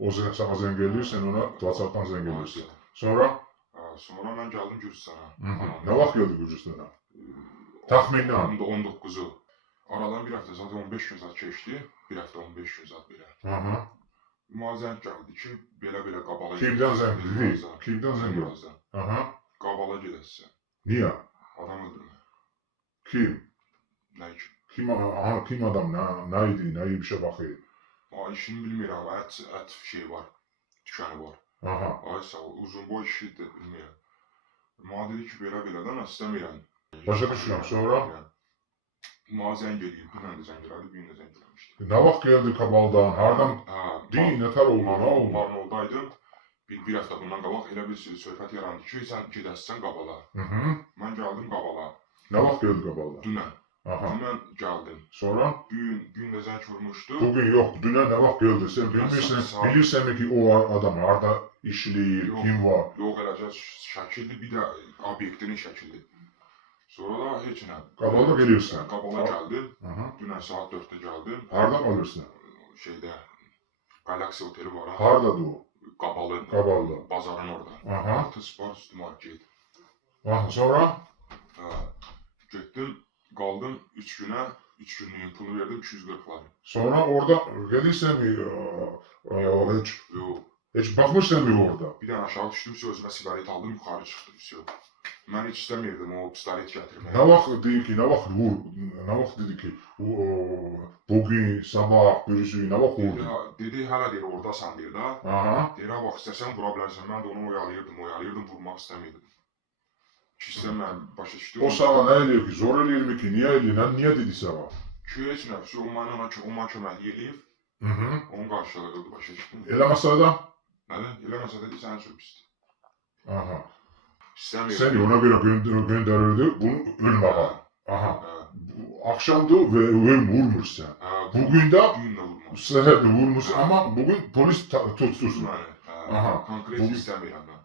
O sana zəng eləyir, sən ona WhatsApp-dan zəng eləyirsən. Sonra? Sonra mən gəldim Gürcistana. Nə vaxt gəldi Gürcistana? Təxminən. 19-u. Aradan bir həftə zat 15 gün zat keçdi. Bir həftə 15 gün zat belə. Mənə zəng gəldi ki, belə Qabala Kimdən zəng dedi? Kimdən zəng gəldi? Qabala gedəsən. Niyə? Adam öldürmə. Kim? Nə ki? Kim adam? Nə idi? Nə bir şey baxıyor? İşini bilmirəm, ət şey var, dükkanı var. Ay sağ ol, uzun boy kişidir, bilmirəm. Mənə dedi ki, belə də mən istəmirəm. Başa düşürəm, sonra? Mənə zəng eləyir, bir də zəng elədi, bir də zəng eləmişdi. Nə vaxt gəldi Kabaldan? Hardan? Deyin, nətər oldu, nə oldu? Barnoldaydım. Bir həftə bundan qabaq elə bir söhbət yarandı ki, sən gedəsən Qabala. Mən gəldim Qabala. Nə vaxt gəldi Kabaldan? Dünən. Dünən gəldim. Sonra? Gün də zəng vurmuşdu. Bugün yox, dünən nə vaxt gəldi? Sən bilirsən ki, o adam harada işləyir, kim var? Yox, eləcə şəkilli, bir də obyektinin şəkilli. Sonra da heç nə. Qabala gelirsən? Qabala gəldim. Dünən saat 4-də gəldim. Harada qalırsan? Şeydə, Galaxy oteli var. Haradadır o? Qabalda. Bazarın orada. Altı spor üstü market. Sonra? Getdim, qaldım 3 günə. 3 günlüyün pulunu verdim 240 var. Sonra orada gelirsən mi? Heç baxmışsan mı orada? Bir dənə aşağı düşdüm, özümə sigaret aldım, yuxarı çıxdım. Mən heç istəmirdim o pistolet gətirməyi. Nə vaxt dedi ki, nə vaxt dedi ki, bugün, sabah, birisi, nə vaxt oldu? Dedi, hələ deyir, oradasan deyir da. Deyir, bax, istəsən vura bilərsən, mən də onu oyalayırdım, vurmaq istəmirdim. Ki, istəməm, başa düşdüm. O sana nə eləyir ki, zor eləyir mi ki, niyə eləyir, niyə dedi sana? Ki, heç nə, o mənə kömək eləyib, onun qarşılığıdır, başa düşdüm. Eləməsə də? Nədə? Eləməsə də sən çox pisdir. Seni ona göre gönderirdi, bunu ölməğa. Akşamdı ve vurmuşsan. Bugün de səhər vurmuşsun ama bugün polis tutsun. Konkret istəmirəm mən.